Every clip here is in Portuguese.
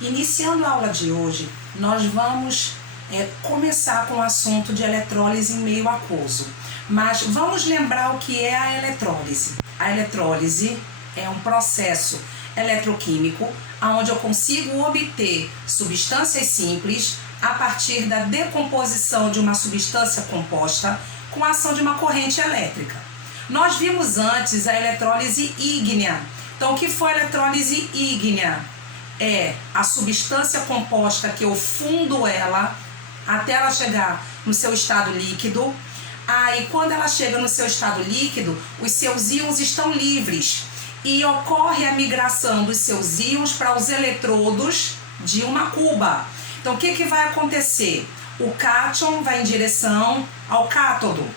Iniciando a aula de hoje, nós vamos começar com o assunto de eletrólise em meio aquoso. Mas vamos lembrar o que é a eletrólise. A eletrólise é um processo eletroquímico onde eu consigo obter substâncias simples a partir da decomposição de uma substância composta com a ação de uma corrente elétrica. Nós vimos antes a eletrólise ígnea. Então, o que foi a eletrólise ígnea? É a substância composta que eu fundo ela até ela chegar no seu estado líquido. Aí, quando ela chega no seu estado líquido, os seus íons estão livres e ocorre a migração dos seus íons para os eletrodos de uma cuba. Então, o que vai acontecer? O cátion vai em direção ao cátodo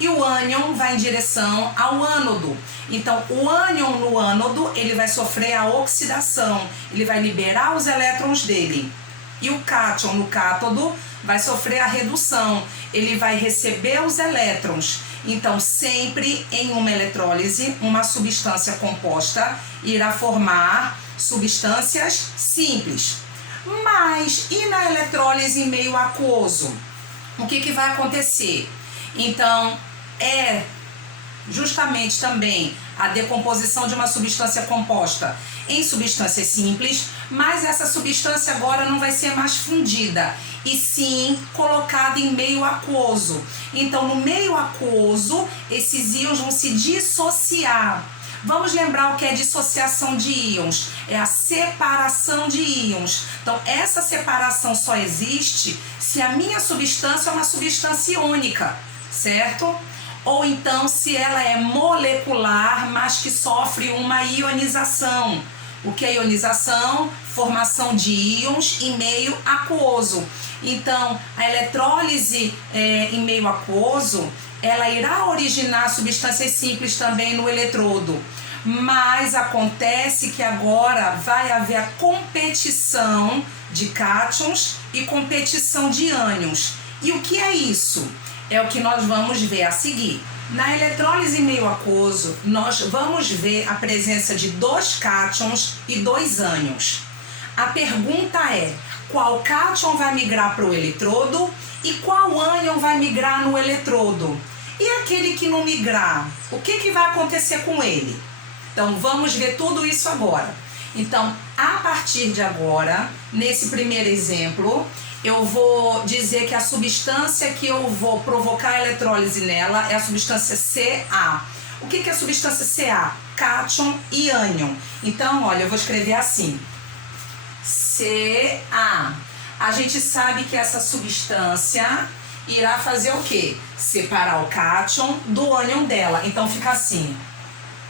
e o ânion vai em direção ao ânodo. Então, o ânion no ânodo, ele vai sofrer a oxidação, ele vai liberar os elétrons dele. E o cátion no cátodo vai sofrer a redução, ele vai receber os elétrons. Então, sempre em uma eletrólise, uma substância composta irá formar substâncias simples. Mas, e na eletrólise em meio aquoso? O que vai acontecer? Então, é justamente também a decomposição de uma substância composta em substâncias simples, mas essa substância agora não vai ser mais fundida, e sim colocada em meio aquoso. Então, no meio aquoso, esses íons vão se dissociar. Vamos lembrar o que é dissociação de íons? É a separação de íons. Então, essa separação só existe se a minha substância é uma substância iônica, certo? Ou então se ela é molecular, mas que sofre uma ionização. O que é ionização? Formação de íons em meio aquoso. Então, a eletrólise em meio aquoso, ela irá originar substâncias simples também no eletrodo. Mas acontece que agora vai haver a competição de cátions e competição de ânions. E o que é isso? É o que nós vamos ver a seguir. Na eletrólise em meio aquoso, nós vamos ver a presença de 2 cátions e 2 ânions. A pergunta é, qual cátion vai migrar para o eletrodo e qual ânion vai migrar no eletrodo? E aquele que não migrar, o que vai acontecer com ele? Então, vamos ver tudo isso agora. Então, a partir de agora, nesse primeiro exemplo, eu vou dizer que a substância que eu vou provocar a eletrólise nela é a substância Ca. O que é a substância Ca? Cátion e ânion. Então, olha, eu vou escrever assim. Ca. A gente sabe que essa substância irá fazer o quê? Separar o cátion do ânion dela. Então, fica assim.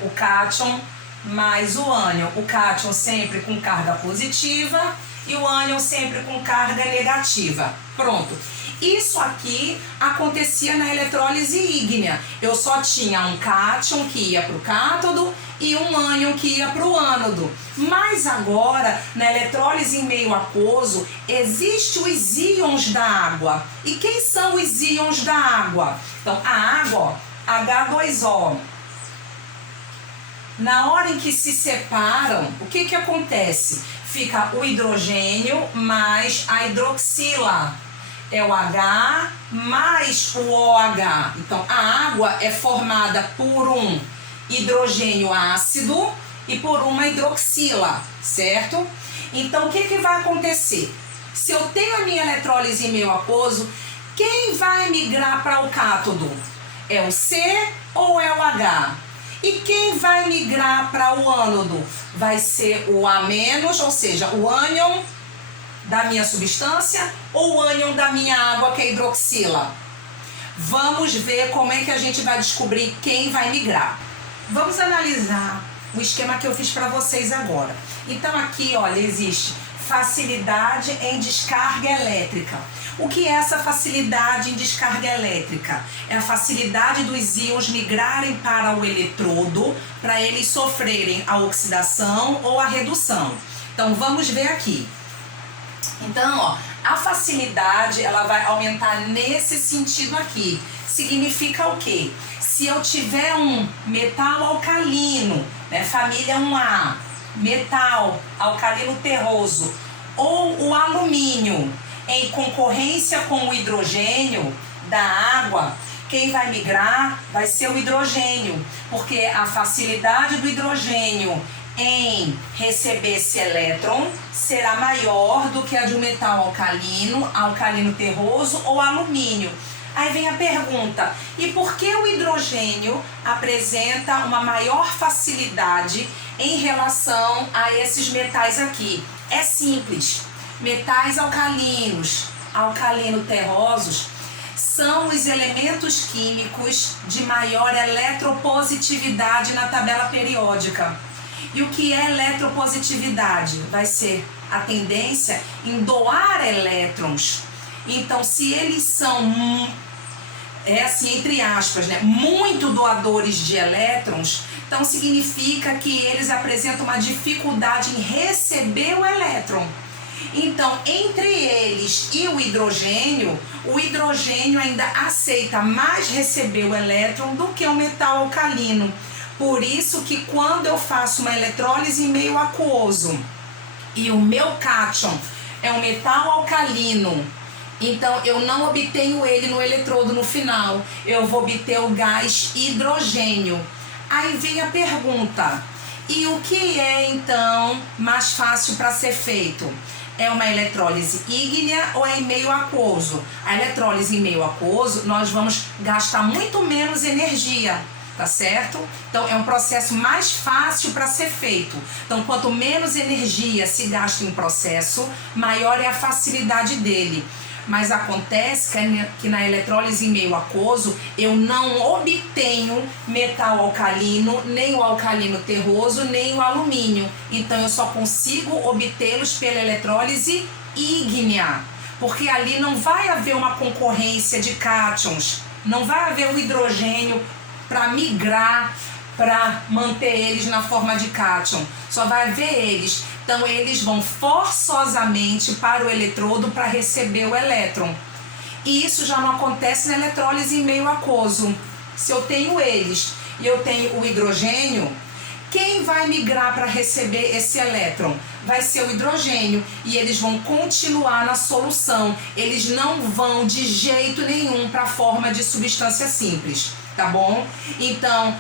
O cátion mais o ânion. O cátion sempre com carga positiva e o ânion sempre com carga negativa. Pronto. Isso aqui acontecia na eletrólise ígnea. Eu só tinha um cátion que ia para o cátodo e um ânion que ia para o ânodo. Mas agora, na eletrólise em meio aquoso, existem os íons da água. E quem são os íons da água? Então, a água, H2O. Na hora em que se separam, o que acontece? Fica o hidrogênio mais a hidroxila. É o H mais o OH. Então, a água é formada por um hidrogênio ácido e por uma hidroxila, certo? Então, o que vai acontecer? Se eu tenho a minha eletrólise em meio aquoso, quem vai migrar para o cátodo? É o C ou é o H? E quem vai migrar para o ânodo? Vai ser o A-, ou seja, o ânion da minha substância ou o ânion da minha água, que é a hidroxila? Vamos ver como é que a gente vai descobrir quem vai migrar. Vamos analisar o esquema que eu fiz para vocês agora. Então aqui, olha, existe facilidade em descarga elétrica. O que é essa facilidade em descarga elétrica? É a facilidade dos íons migrarem para o eletrodo para eles sofrerem a oxidação ou a redução. Então vamos ver aqui. Então, ó, a facilidade ela vai aumentar nesse sentido aqui. Significa o quê? Se eu tiver um metal alcalino, né, família 1A, metal alcalino terroso, ou o alumínio em concorrência com o hidrogênio da água, quem vai migrar vai ser o hidrogênio, porque a facilidade do hidrogênio em receber esse elétron será maior do que a de um metal alcalino, alcalino terroso ou alumínio. Aí vem a pergunta, e por que o hidrogênio apresenta uma maior facilidade em relação a esses metais aqui? É simples, metais alcalinos, alcalino-terrosos, são os elementos químicos de maior eletropositividade na tabela periódica. E o que é eletropositividade? Vai ser a tendência em doar elétrons. Então, se eles são, assim, entre aspas, né, muito doadores de elétrons, então significa que eles apresentam uma dificuldade em receber o elétron. Então, entre eles e o hidrogênio ainda aceita mais receber o elétron do que o metal alcalino. Por isso que quando eu faço uma eletrólise em meio aquoso e o meu cátion é um metal alcalino, então eu não obtenho ele no eletrodo no final, eu vou obter o gás hidrogênio. Aí vem a pergunta, e o que é então mais fácil para ser feito? É uma eletrólise ígnea ou é em meio aquoso? A eletrólise em meio aquoso, nós vamos gastar muito menos energia, tá certo? Então é um processo mais fácil para ser feito. Então quanto menos energia se gasta em um processo, maior é a facilidade dele. Mas acontece que na eletrólise em meio aquoso eu não obtenho metal alcalino, nem o alcalino terroso, nem o alumínio. Então eu só consigo obtê-los pela eletrólise ígnea, porque ali não vai haver uma concorrência de cátions, não vai haver o hidrogênio para migrar, para manter eles na forma de cátion, só vai haver eles. Então eles vão forçosamente para o eletrodo para receber o elétron. E isso já não acontece na eletrólise em meio aquoso. Se eu tenho eles e eu tenho o hidrogênio, quem vai migrar para receber esse elétron? Vai ser o hidrogênio, e eles vão continuar na solução. Eles não vão de jeito nenhum para a forma de substância simples, tá bom? Então,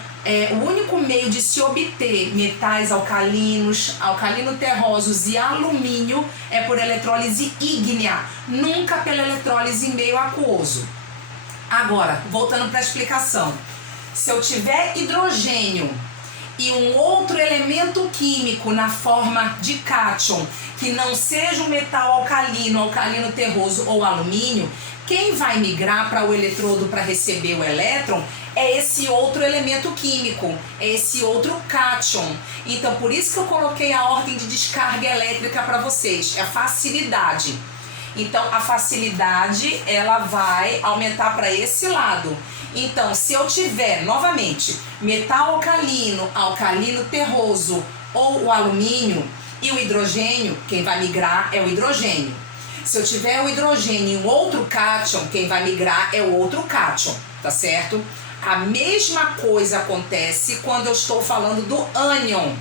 o único meio de se obter metais alcalinos, alcalino-terrosos e alumínio é por eletrólise ígnea, nunca pela eletrólise em meio aquoso. Agora, voltando para a explicação. Se eu tiver hidrogênio e um outro elemento químico na forma de cátion, que não seja um metal alcalino, alcalino terroso ou alumínio, quem vai migrar para o eletrodo para receber o elétron é esse outro elemento químico, é esse outro cátion. Então, por isso que eu coloquei a ordem de descarga elétrica para vocês, é a facilidade. Então, a facilidade, ela vai aumentar para esse lado. Então, se eu tiver, novamente, metal alcalino, alcalino terroso ou o alumínio e o hidrogênio, quem vai migrar é o hidrogênio. Se eu tiver o hidrogênio e um outro cátion, quem vai migrar é o outro cátion, tá certo? A mesma coisa acontece quando eu estou falando do ânion.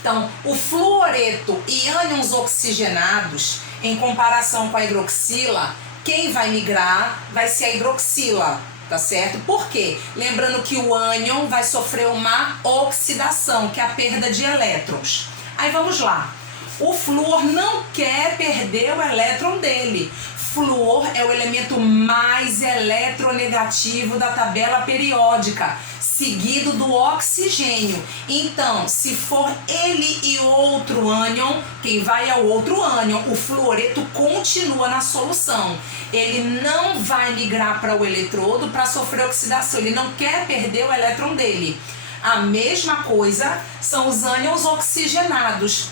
Então, o fluoreto e ânions oxigenados, em comparação com a hidroxila, quem vai migrar vai ser a hidroxila, tá certo? Por quê? Lembrando que o ânion vai sofrer uma oxidação, que é a perda de elétrons. Aí vamos lá. O flúor não quer perder o elétron dele. Flúor é o elemento mais eletronegativo da tabela periódica, seguido do oxigênio. Então, se for ele e outro ânion, quem vai é o outro ânion. O fluoreto continua na solução. Ele não vai migrar para o eletrodo para sofrer oxidação. Ele não quer perder o elétron dele. A mesma coisa são os ânions oxigenados.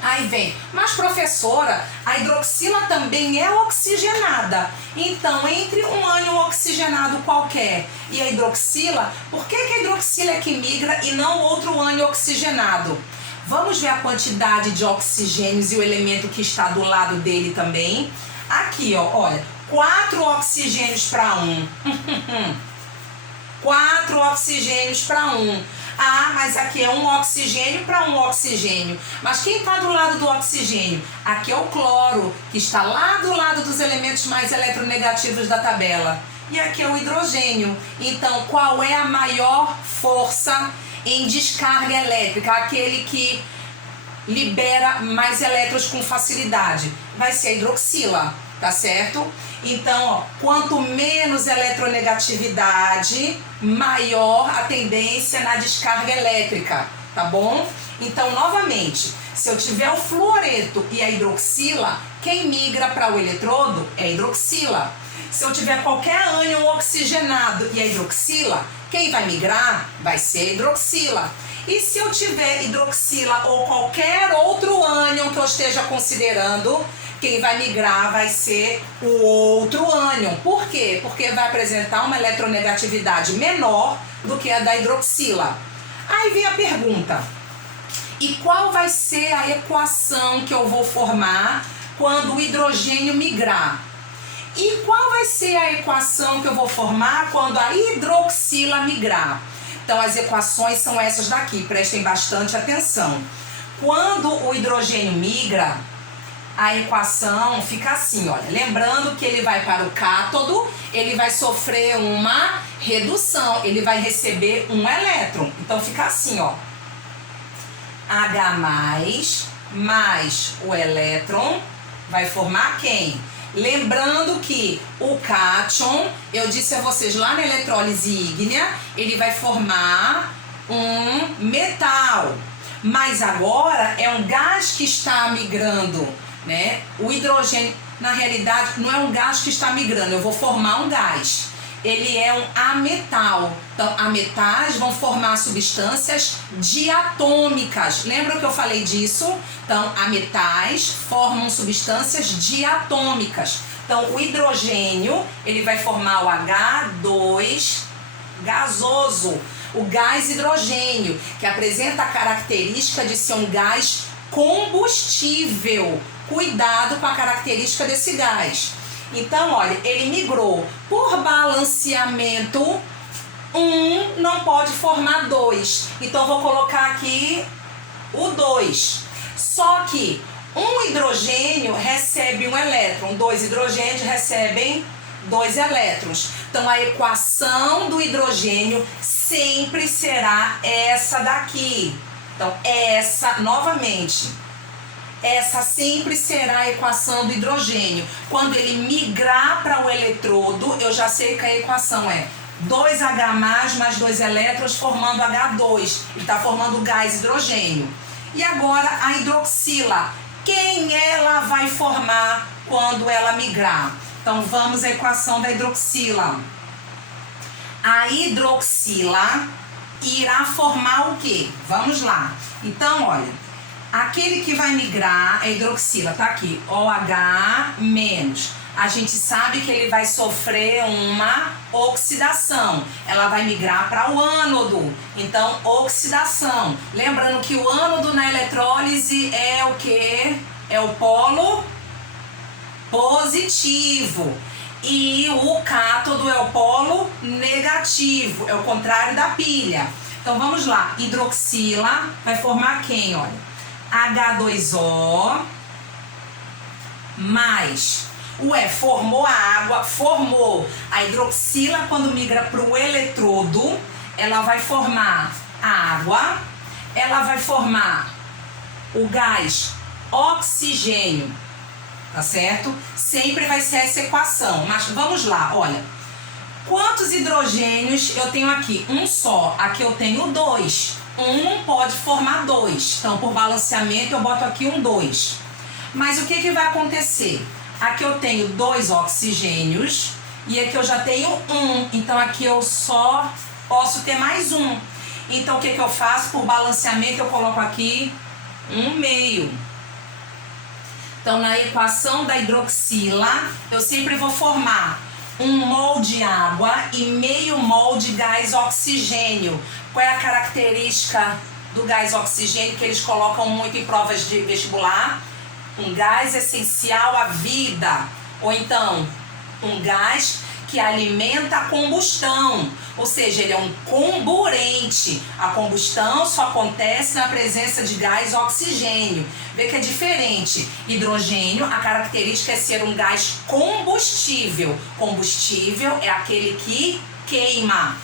Aí vem, mas professora, a hidroxila também é oxigenada. Então, entre um ânion oxigenado qualquer e a hidroxila, por que a hidroxila é que migra e não outro ânion oxigenado? Vamos ver a quantidade de oxigênios e o elemento que está do lado dele também. Aqui, ó, olha, 4 oxigênios para 1. 4 oxigênios para 1. Ah, mas aqui é um oxigênio para um oxigênio. Mas quem está do lado do oxigênio? Aqui é o cloro, que está lá do lado dos elementos mais eletronegativos da tabela. E aqui é o hidrogênio. Então, qual é a maior força em descarga elétrica? Aquele que libera mais elétrons com facilidade. Vai ser a hidroxila, tá certo? Então, ó, quanto menos eletronegatividade, maior a tendência na descarga elétrica, tá bom? Então, novamente, se eu tiver o fluoreto e a hidroxila, quem migra para o eletrodo é a hidroxila. Se eu tiver qualquer ânion oxigenado e a hidroxila, quem vai migrar vai ser a hidroxila. E se eu tiver hidroxila ou qualquer outro ânion que eu esteja considerando, quem vai migrar vai ser o outro ânion. Por quê? Porque vai apresentar uma eletronegatividade menor do que a da hidroxila. Aí vem a pergunta: e qual vai ser a equação que eu vou formar quando o hidrogênio migrar? E qual vai ser a equação que eu vou formar quando a hidroxila migrar? Então, as equações são essas daqui, prestem bastante atenção. Quando o hidrogênio migra, a equação fica assim, olha. Lembrando que ele vai para o cátodo, ele vai sofrer uma redução, ele vai receber um elétron. Então, fica assim, ó. H mais o elétron vai formar quem? Lembrando que o cátion, eu disse a vocês lá na eletrólise ígnea, ele vai formar um metal. Mas agora é um gás que está migrando, né? O hidrogênio, na realidade, não é um gás que está migrando, eu vou formar um gás. Ele é um ametal. Então, ametais vão formar substâncias diatômicas. Lembra que eu falei disso? Então, ametais formam substâncias diatômicas. Então, o hidrogênio, ele vai formar o H2 gasoso, o gás hidrogênio, que apresenta a característica de ser um gás combustível. Cuidado com a característica desse gás. Então, olha, ele migrou. Por balanceamento, um não pode formar dois. Então, vou colocar aqui o 2. Só que um hidrogênio recebe um elétron, dois hidrogênios recebem 2 elétrons. Então, a equação do hidrogênio sempre será essa daqui. Então, essa, novamente, essa sempre será a equação do hidrogênio. Quando ele migrar para o eletrodo, eu já sei que a equação é 2H mais 2 elétrons formando H2. Ele está formando o gás hidrogênio. E agora a hidroxila. Quem ela vai formar quando ela migrar? Então vamos à equação da hidroxila. A hidroxila irá formar o quê? Vamos lá. Então, olha, aquele que vai migrar, a hidroxila, tá aqui, OH-. A gente sabe que ele vai sofrer uma oxidação. Ela vai migrar para o ânodo. Então, oxidação. Lembrando que o ânodo na eletrólise é o quê? É o polo positivo. E o cátodo é o polo negativo. É o contrário da pilha. Então, vamos lá. Hidroxila vai formar quem, olha? H2O mais formou a água, formou a hidroxila. Quando migra para o eletrodo, ela vai formar a água, ela vai formar o gás oxigênio, tá certo? Sempre vai ser essa equação, mas vamos lá, olha. Quantos hidrogênios eu tenho aqui? Um só, aqui eu tenho 2. Um não pode formar 2, então por balanceamento eu boto aqui um 2. Mas o que vai acontecer? Aqui eu tenho 2 oxigênios e aqui eu já tenho 1, então aqui eu só posso ter mais 1. Então o que eu faço? Por balanceamento eu coloco aqui 1/2. Então na equação da hidroxila eu sempre vou formar 1 mol de água e meio mol de gás oxigênio. Qual é a característica do gás oxigênio que eles colocam muito em provas de vestibular? Um gás essencial à vida. Ou então, um gás que alimenta a combustão, ou seja, ele é um comburente. A combustão só acontece na presença de gás oxigênio. Vê que é diferente. Hidrogênio, a característica é ser um gás combustível. Combustível é aquele que queima.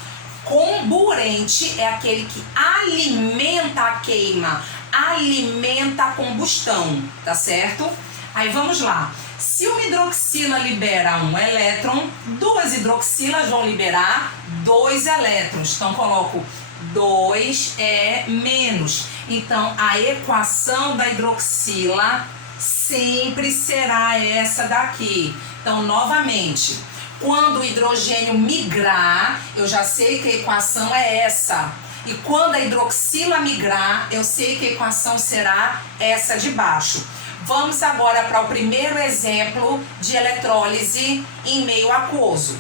Comburente é aquele que alimenta a queima, alimenta a combustão, tá certo? Aí vamos lá. Se uma hidroxila libera um elétron, duas hidroxilas vão liberar 2 elétrons. Então coloco 2 é menos. Então a equação da hidroxila sempre será essa daqui. Então novamente, quando o hidrogênio migrar, eu já sei que a equação é essa. E quando a hidroxila migrar, eu sei que a equação será essa de baixo. Vamos agora para o primeiro exemplo de eletrólise em meio aquoso.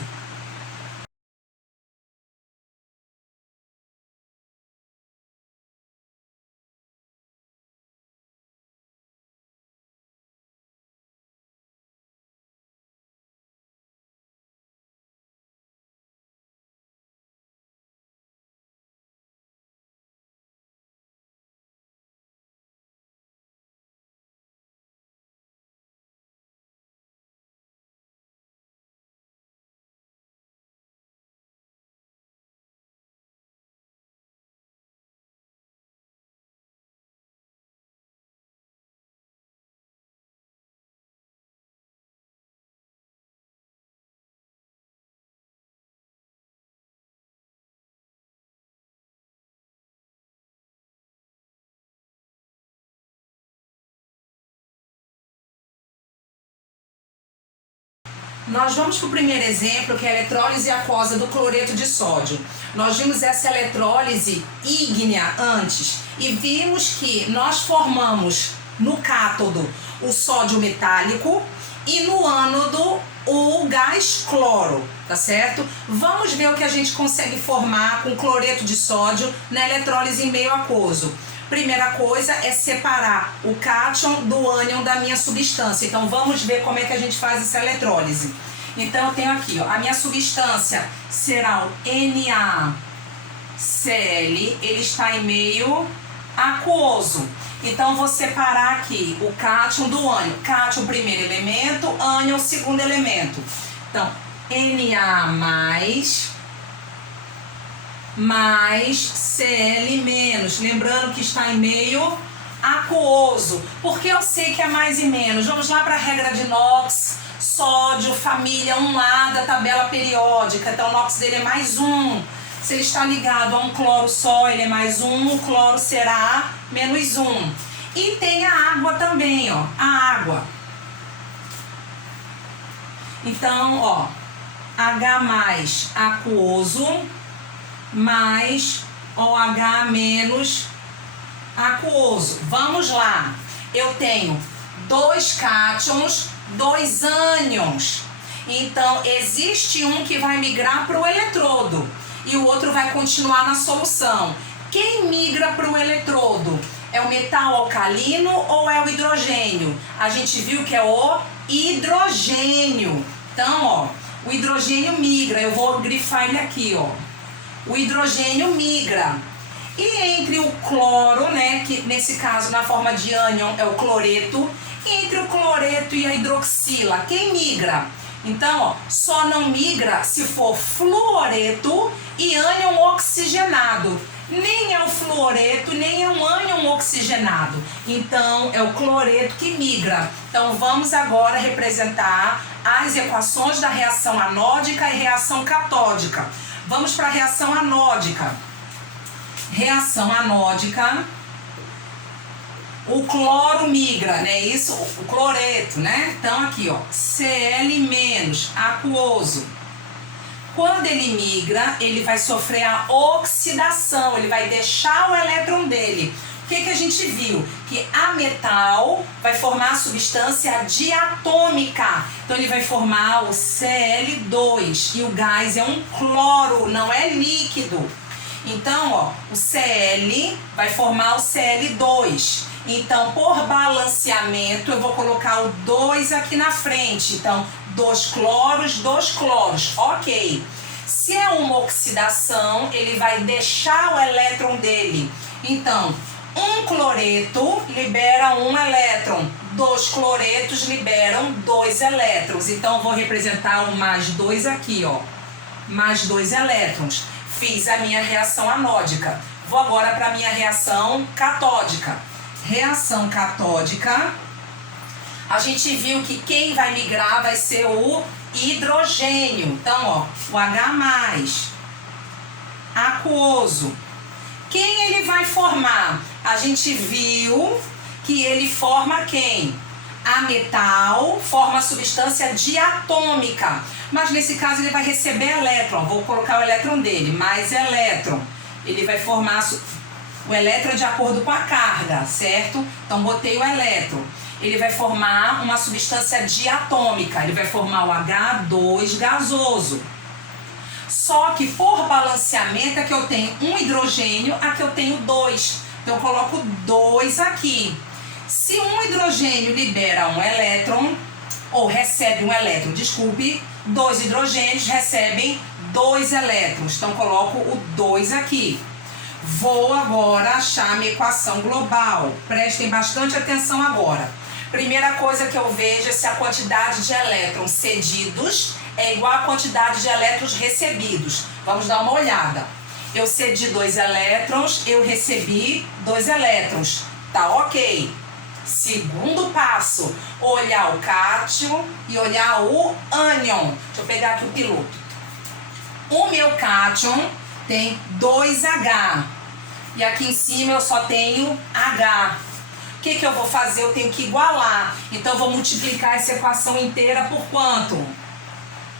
Nós vamos para o primeiro exemplo, que é a eletrólise aquosa do cloreto de sódio. Nós vimos essa eletrólise ígnea antes e vimos que nós formamos no cátodo o sódio metálico e no ânodo o gás cloro, tá certo? Vamos ver o que a gente consegue formar com cloreto de sódio na eletrólise em meio aquoso. Primeira coisa é separar o cátion do ânion da minha substância. Então vamos ver como é que a gente faz essa eletrólise. Então eu tenho aqui, ó, a minha substância será o NaCl, ele está em meio aquoso. Então vou separar aqui o cátion do ânion. Cátion primeiro elemento, ânion segundo elemento. Então Na mais Cl menos, lembrando que está em meio aquoso, porque eu sei que é mais e menos. Vamos lá para a regra de Knox, sódio, família 1A da tabela periódica, então o Knox dele é mais 1, se ele está ligado a um cloro só, ele é mais 1, o cloro será menos 1. E tem a água também, ó, a água. Então, ó, H mais aquoso mais OH menos aquoso. Vamos lá. Eu tenho 2 cátions, 2 ânions. Então, existe um que vai migrar para o eletrodo e o outro vai continuar na solução. Quem migra para o eletrodo? É o metal alcalino ou é o hidrogênio? A gente viu que é o hidrogênio. Então, ó, o hidrogênio migra. Eu vou grifar ele aqui, ó. O hidrogênio migra. E entre o cloro, né, que nesse caso na forma de ânion é o cloreto, entre o cloreto e a hidroxila, quem migra? Então, ó, só não migra se for fluoreto e ânion oxigenado. Nem é o fluoreto, nem é um ânion oxigenado. Então, é o cloreto que migra. Então, vamos agora representar as equações da reação anódica e reação catódica. Vamos para a reação anódica. Reação anódica, o cloro migra, né? Isso, o cloreto, né? Então aqui, ó, Cl- aquoso. Quando ele migra, ele vai sofrer a oxidação, ele vai deixar o elétron dele. O que a gente viu? Que a metal vai formar a substância diatômica. Então ele vai formar o Cl2 e o gás é um cloro, não é líquido. Então, ó, o Cl vai formar o Cl2 Então, por balanceamento, eu vou colocar o 2 aqui na frente. Então, 2 cloros, ok. Se é uma oxidação, ele vai deixar o elétron dele. Então, um cloreto libera um elétron, 2 cloretos liberam 2 elétrons. Então, vou representar o mais 2 aqui, ó. Mais 2 elétrons. Fiz a minha reação anódica. Vou agora para a minha reação catódica. Reação catódica, a gente viu que quem vai migrar vai ser o hidrogênio. Então, ó, o H+, aquoso. Quem ele vai formar? A gente viu que ele forma quem? A metal forma substância diatômica. Mas nesse caso ele vai receber elétron. Vou colocar o elétron dele, mais elétron. Ele vai formar o elétron de acordo com a carga, certo? Então botei o elétron. Ele vai formar uma substância diatômica. Ele vai formar o H2 gasoso. Só que por balanceamento aqui eu tenho um hidrogênio, aqui eu tenho 2. Então eu coloco 2 aqui. Se um hidrogênio libera um elétron, ou recebe um elétron, desculpe, 2 hidrogênios recebem 2 elétrons. Então coloco o 2 aqui. Vou agora achar a minha equação global. Prestem bastante atenção agora. Primeira coisa que eu vejo é se a quantidade de elétrons cedidos é igual à quantidade de elétrons recebidos. Vamos dar uma olhada. Eu cedi 2 elétrons, eu recebi 2 elétrons. Tá ok. Segundo passo, olhar o cátion e olhar o ânion. Deixa eu pegar aqui o piloto. O meu cátion tem 2H. E aqui em cima eu só tenho H. O que eu vou fazer? Eu tenho que igualar. Então eu vou multiplicar essa equação inteira por quanto?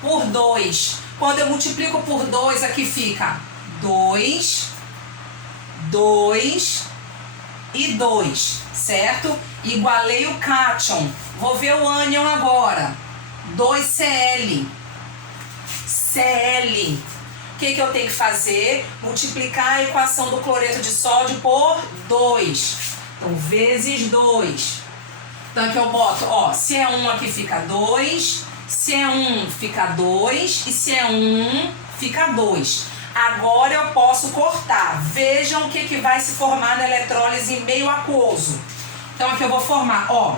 Por 2. Quando eu multiplico por 2, aqui fica 2, 2 e 2, certo? Igualei o cátion. Vou ver o ânion agora. 2Cl. Cl. O que eu tenho que fazer? Multiplicar a equação do cloreto de sódio por 2. Então, vezes 2. Então, aqui eu boto, ó, se é 1 aqui fica 2, se é 1 fica 2 e se é 1 fica 2. Agora eu posso cortar. Vejam o que vai se formar na eletrólise em meio aquoso. Então, aqui eu vou formar, ó,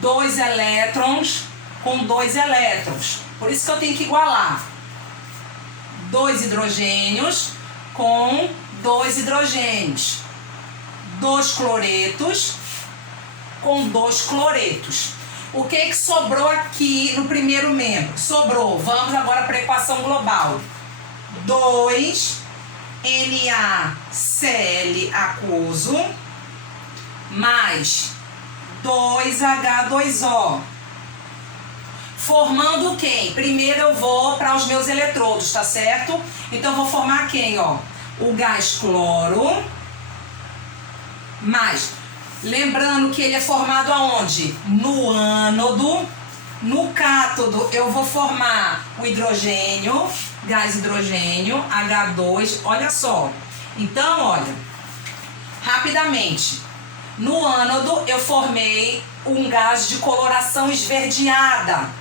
2 elétrons com 2 elétrons. Por isso que eu tenho que igualar. 2 hidrogênios com 2 hidrogênios. 2 cloretos com 2 cloretos. O que sobrou aqui no primeiro membro? Sobrou. Vamos agora para a equação global. 2 NaCl aquoso mais 2H2O. Formando quem? Primeiro eu vou para os meus eletrodos, tá certo? Então eu vou formar quem, ó? O gás cloro mais, lembrando que ele é formado aonde? No ânodo. No cátodo eu vou formar o hidrogênio, gás hidrogênio, H2, olha só. Então, olha, rapidamente, no ânodo eu formei um gás de coloração esverdeada.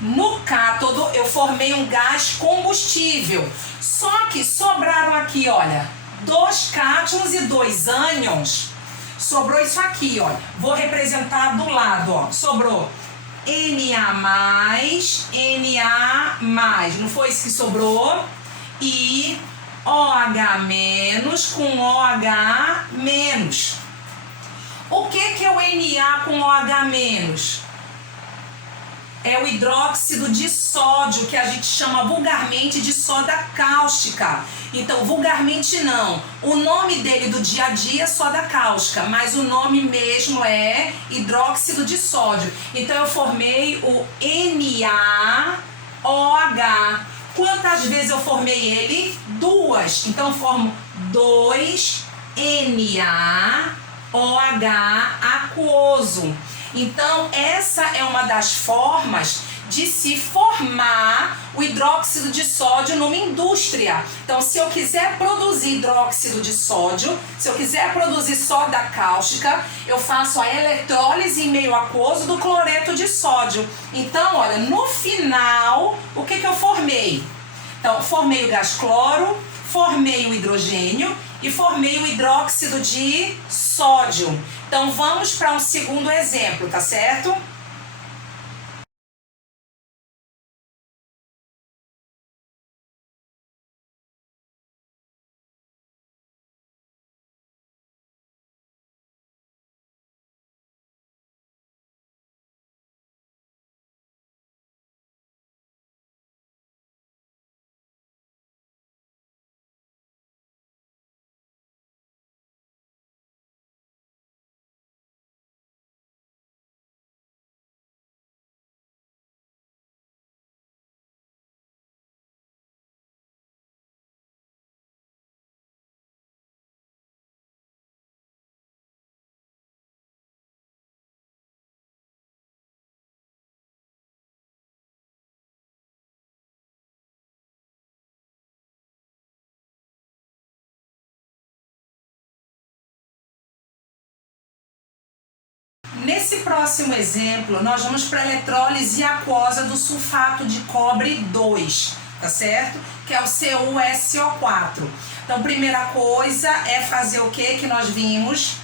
No cátodo eu formei um gás combustível. Só que sobraram aqui, olha, 2 cátions e 2 ânions. Sobrou isso aqui, ó. Vou representar do lado, ó. Sobrou Na+, Na+. Não foi isso que sobrou? E OH- com OH-. O que é o Na com OH-? É o hidróxido de sódio, que a gente chama vulgarmente de soda cáustica. Então, vulgarmente não. O nome dele do dia a dia é soda cáustica, mas o nome mesmo é hidróxido de sódio. Então, eu formei o NaOH. Quantas vezes eu formei ele? 2. Então, eu formo 2 NaOH aquoso. Então, essa é uma das formas de se formar o hidróxido de sódio numa indústria. Então, se eu quiser produzir hidróxido de sódio, se eu quiser produzir soda cáustica, eu faço a eletrólise em meio aquoso do cloreto de sódio. Então, olha, no final, o que eu formei? Então, formei o gás cloro, formei o hidrogênio e formei o hidróxido de sódio. Então, vamos para um segundo exemplo, tá certo? Nesse próximo exemplo, nós vamos para a eletrólise aquosa do sulfato de cobre 2, tá certo? Que é o CuSO4. Então, primeira coisa é fazer o que nós vimos?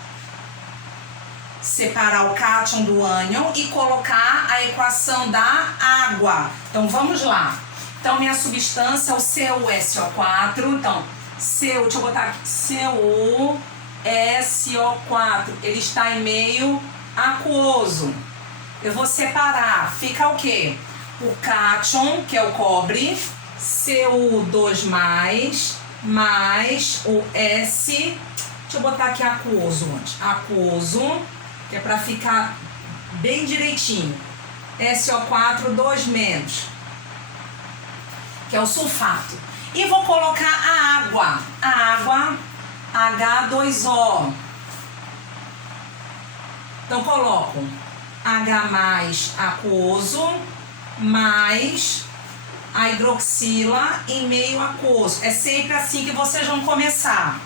Separar o cátion do ânion e colocar a equação da água. Então, vamos lá. Então, minha substância é o CuSO4. Então, deixa eu botar aqui, CuSO4. Ele está em meio aquoso. Eu vou separar. Fica o quê? O cátion, que é o cobre, Cu2+, mais o S. Deixa eu botar aqui aquoso antes. Aquoso, que é para ficar bem direitinho. SO4, 2-, que é o sulfato. E vou colocar a água. A água, H2O. Então, coloco H+ aquoso mais a hidroxila em meio aquoso. É sempre assim que vocês vão começar.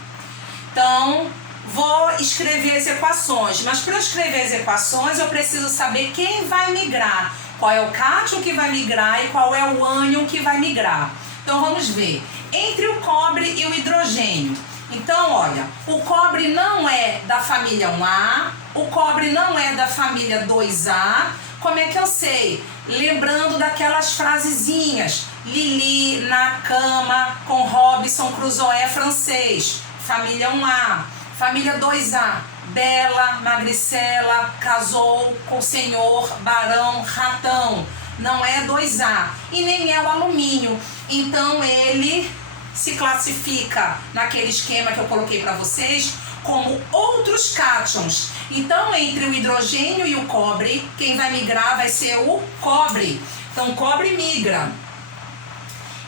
Então, vou escrever as equações. Mas para eu escrever as equações, eu preciso saber quem vai migrar. Qual é o cátion que vai migrar e qual é o ânion que vai migrar. Então, vamos ver. Entre o cobre e o hidrogênio. Então, olha, o cobre não é da família 1A, o cobre não é da família 2A. Como é que eu sei? Lembrando daquelas frasezinhas. Lili na cama com Robinson Crusoe francês. Família 1A. Família 2A. Bela, magricela, casou com o senhor barão ratão. Não é 2A. E nem é o alumínio. Então, ele se classifica naquele esquema que eu coloquei para vocês como outros cátions. Então, entre o hidrogênio e o cobre, quem vai migrar vai ser o cobre. Então, o cobre migra.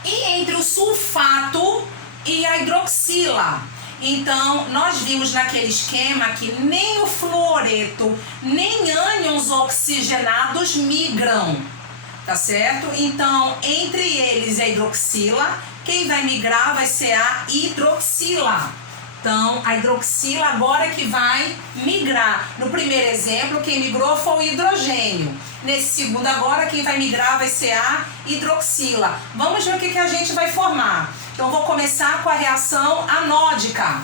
E entre o sulfato e a hidroxila. Então, nós vimos naquele esquema que nem o fluoreto, nem ânions oxigenados migram. Tá certo? Então, entre eles e a hidroxila, quem vai migrar vai ser a hidroxila. Então, a hidroxila agora que vai migrar. No primeiro exemplo, quem migrou foi o hidrogênio. Nesse segundo agora, quem vai migrar vai ser a hidroxila. Vamos ver o que a gente vai formar. Então, vou começar com a reação anódica.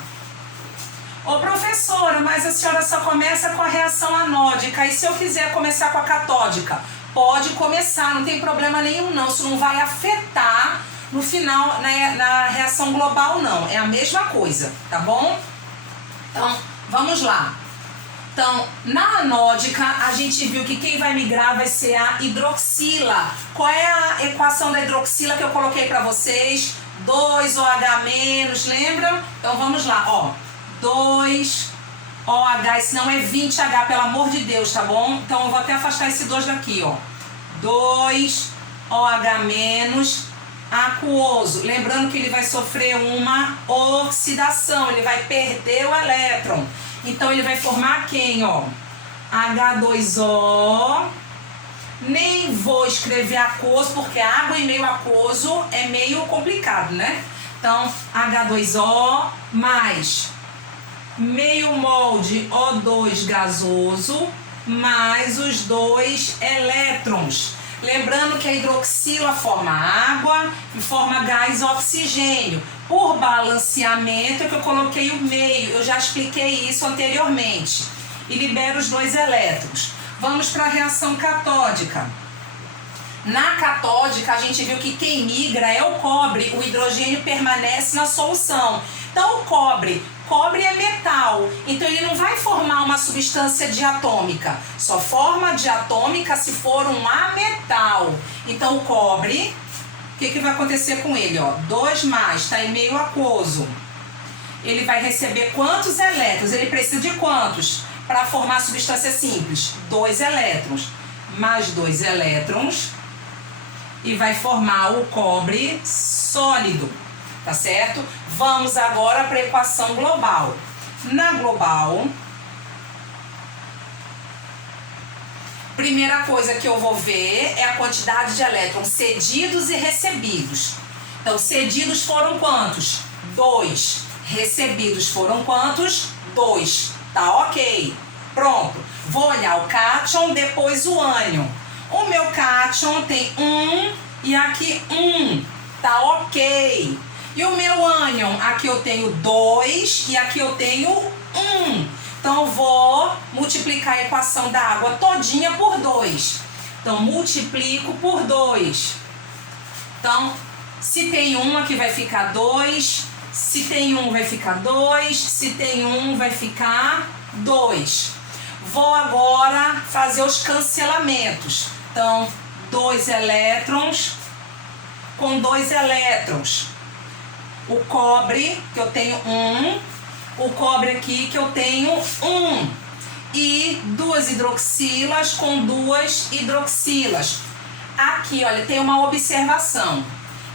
Ô, professora, mas a senhora só começa com a reação anódica. E se eu quiser começar com a catódica? Pode começar, não tem problema nenhum não. Isso não vai afetar no final, né, na reação global não. É a mesma coisa, tá bom? Então, vamos lá. Então, na anódica, a gente viu que quem vai migrar vai ser a hidroxila. Qual é a equação da hidroxila que eu coloquei para vocês? 2OH-, lembra? Então, vamos lá, ó. 2OH, esse não é 20H, pelo amor de Deus, tá bom? Então, eu vou até afastar esse 2 daqui, ó. 2OH- aquoso. Lembrando que ele vai sofrer uma oxidação, ele vai perder o elétron. Então, ele vai formar quem, ó? H2O Nem vou escrever aquoso, porque água em meio aquoso é meio complicado, né? Então, H2O mais meio mol de O2 gasoso mais os 2 elétrons. Lembrando que a hidroxila forma água e forma gás oxigênio. Por balanceamento é que eu coloquei o meio, eu já expliquei isso anteriormente. E libero os 2 elétrons. Vamos para a reação catódica. Na catódica, a gente viu que quem migra é o cobre, o hidrogênio permanece na solução. Então, o cobre é metal, então ele não vai formar uma substância diatômica, só forma diatômica se for um ametal. Então, o cobre, o que vai acontecer com ele? 2 mais, está em meio aquoso. Ele vai receber quantos elétrons? Ele precisa de quantos para formar substância simples? 2 elétrons, mais 2 elétrons, e vai formar o cobre sólido, tá certo? Vamos agora para a equação global. Na global, primeira coisa que eu vou ver é a quantidade de elétrons cedidos e recebidos. Então, cedidos foram quantos? 2. Recebidos foram quantos? 2. Tá ok. Pronto. Vou olhar o cátion, depois o ânion. O meu cátion tem 1 e aqui 1. Tá ok. E o meu ânion, aqui eu tenho 2 e aqui eu tenho 1. Então, eu vou multiplicar a equação da água todinha por 2. Então, multiplico por 2. Então, se tem 1, aqui vai ficar 2. Se tem 1, vai ficar 2. Se tem 1, vai ficar 2. Vou agora fazer os cancelamentos. Então, 2 elétrons com 2 elétrons. O cobre, que eu tenho 1. O cobre aqui, que eu tenho 1. E 2 hidroxilas com 2 hidroxilas. Aqui, olha, tem uma observação.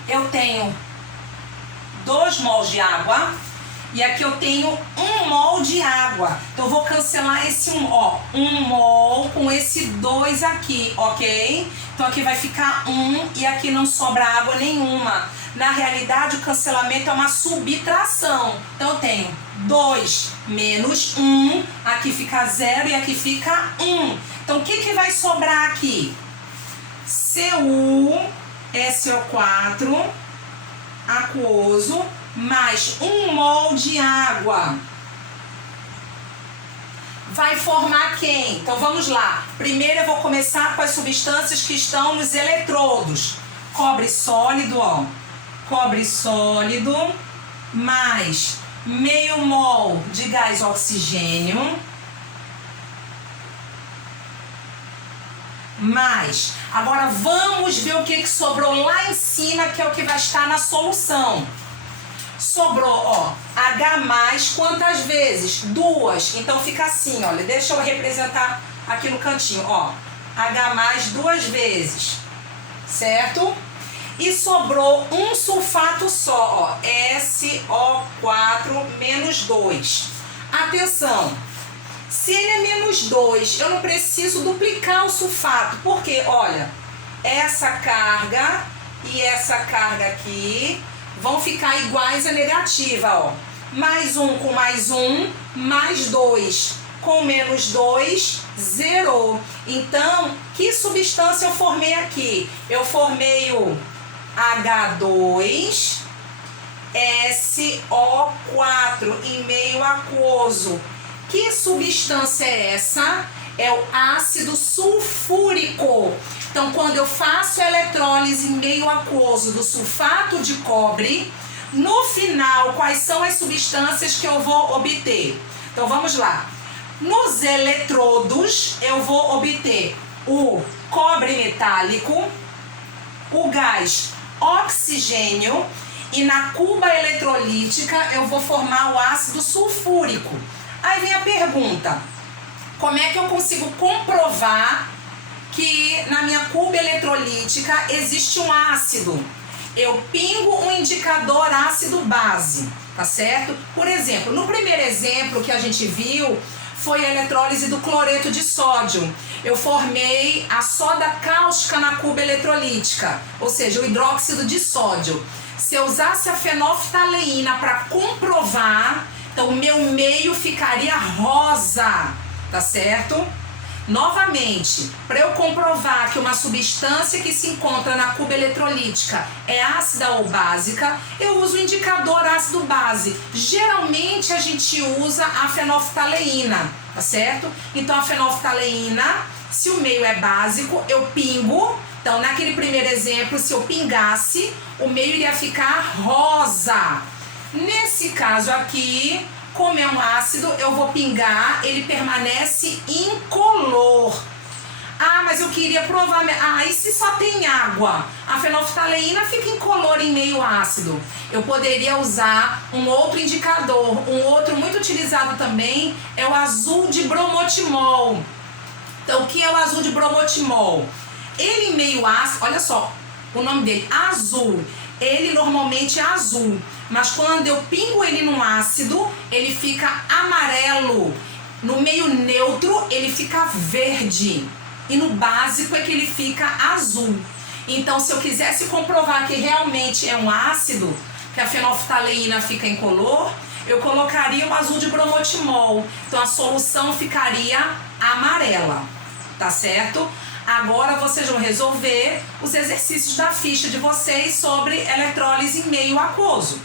Eu tenho 2 mols de água. E aqui eu tenho 1 mol de água. Então, eu vou cancelar esse 1, 1 mol com esse 2 aqui, ok? Então, aqui vai ficar 1 e aqui não sobra água nenhuma. Na realidade, o cancelamento é uma subtração. Então, eu tenho 2 menos 1, aqui fica 0 e aqui fica 1. Então, o que vai sobrar aqui? Cu, SO4, aquoso, mais 1 mol de água. Vai formar quem? Então vamos lá. Primeiro eu vou começar com as substâncias que estão nos eletrodos. Cobre sólido, cobre sólido, mais meio mol de gás oxigênio, mais. Agora vamos ver o que sobrou lá em cima, que é o que vai estar na solução. Sobrou, H+, quantas vezes? 2. Então fica assim, olha, deixa eu representar aqui no cantinho, H+ 2 vezes, certo? E sobrou um sulfato só, SO4 menos 2. Atenção, se ele é menos 2, eu não preciso duplicar o sulfato, porque, olha, essa carga e essa carga aqui vão ficar iguais à negativa, Mais 1 com mais 1, mais 2 com menos 2, zerou. Então, que substância eu formei aqui? Eu formei o H2, SO4 em meio aquoso. Que substância é essa? É o ácido sulfúrico. Então, quando eu faço a eletrólise em meio aquoso do sulfato de cobre, no final, quais são as substâncias que eu vou obter? Então, vamos lá. Nos eletrodos, eu vou obter o cobre metálico, o gás oxigênio, e na cuba eletrolítica eu vou formar o ácido sulfúrico. Aí vem a pergunta: como é que eu consigo comprovar que na minha cuba eletrolítica existe um ácido? Eu pingo um indicador ácido-base, tá certo? Por exemplo, no primeiro exemplo que a gente viu, foi a eletrólise do cloreto de sódio. eu formei a soda cáustica na cuba eletrolítica, ou seja, o hidróxido de sódio. Se eu usasse a fenolftaleína para comprovar, então o meu meio ficaria rosa, tá certo? Novamente, para eu comprovar que uma substância que se encontra na cuba eletrolítica é ácida ou básica, eu uso o indicador ácido-base. Geralmente a gente usa a fenolftaleína, tá certo? Então a fenolftaleína, se o meio é básico, eu pingo. Então naquele primeiro exemplo, se eu pingasse, o meio iria ficar rosa. Nesse caso aqui, como é um ácido, eu vou pingar, ele permanece incolor. Ah, mas eu queria provar... Ah, e se só tem água? A fenolftaleína fica incolor em meio ácido. Eu poderia usar um outro indicador. Um outro muito utilizado também é o azul de bromotimol. Então, o que é o azul de bromotimol? Ele em meio ácido, olha só, o nome dele, azul. Ele normalmente é azul, mas quando eu pingo ele no ácido, ele fica amarelo. No meio neutro, ele fica verde. E no básico é que ele fica azul. Então, se eu quisesse comprovar que realmente é um ácido, que a fenolftaleína fica incolor, eu colocaria o azul de bromotimol. Então, a solução ficaria amarela, tá certo? Agora vocês vão resolver os exercícios da ficha de vocês sobre eletrólise em meio aquoso.